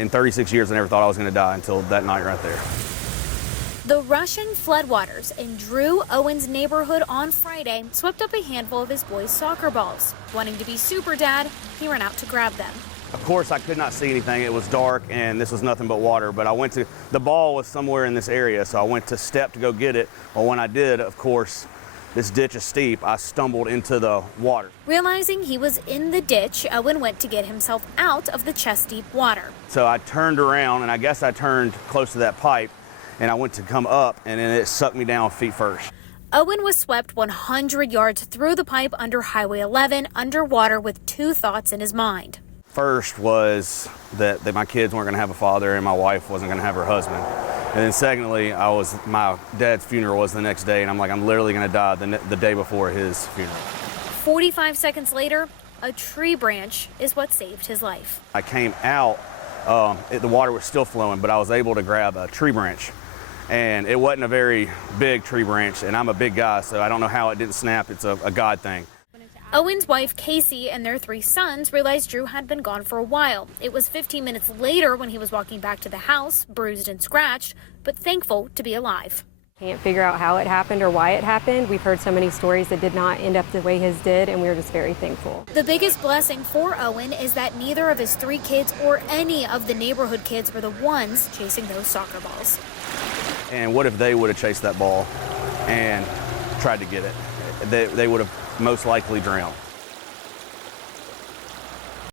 In 36 years, I never thought I was going to die until that night right there. The rushing floodwaters in Drew Owen's neighborhood on Friday swept up a handful of his boys' soccer balls. Wanting to be super dad, he ran out to grab them. Of course, I could not see anything. It was dark and this was nothing but water, but the ball was somewhere in this area, so I went to step to go get it. Well, when I did, of course, this ditch is steep. I stumbled into the water. Realizing he was in the ditch, Owen went to get himself out of the chest-deep water. So I turned around, and I guess I turned close to that pipe, and I went to come up, and then it sucked me down feet first. Owen was swept 100 yards through the pipe under Highway 11, underwater, with two thoughts in his mind. First was that my kids weren't going to have a father and my wife wasn't going to have her husband. And then secondly, my dad's funeral was the next day, and I'm like, I'm literally going to die the day before his funeral. 45 seconds later, a tree branch is what saved his life. I came out, the water was still flowing, but I was able to grab a tree branch. And it wasn't a very big tree branch, and I'm a big guy, so I don't know how it didn't snap. It's a God thing. Owen's wife, Casey, and their 3 sons realized Drew had been gone for a while. It was 15 minutes later when he was walking back to the house, bruised and scratched, but thankful to be alive. Can't figure out how it happened or why it happened. We've heard so many stories that did not end up the way his did, and we're just very thankful. The biggest blessing for Owen is that neither of his 3 kids or any of the neighborhood kids were the ones chasing those soccer balls. And what if they would have chased that ball and tried to get it? They would have most likely drowned.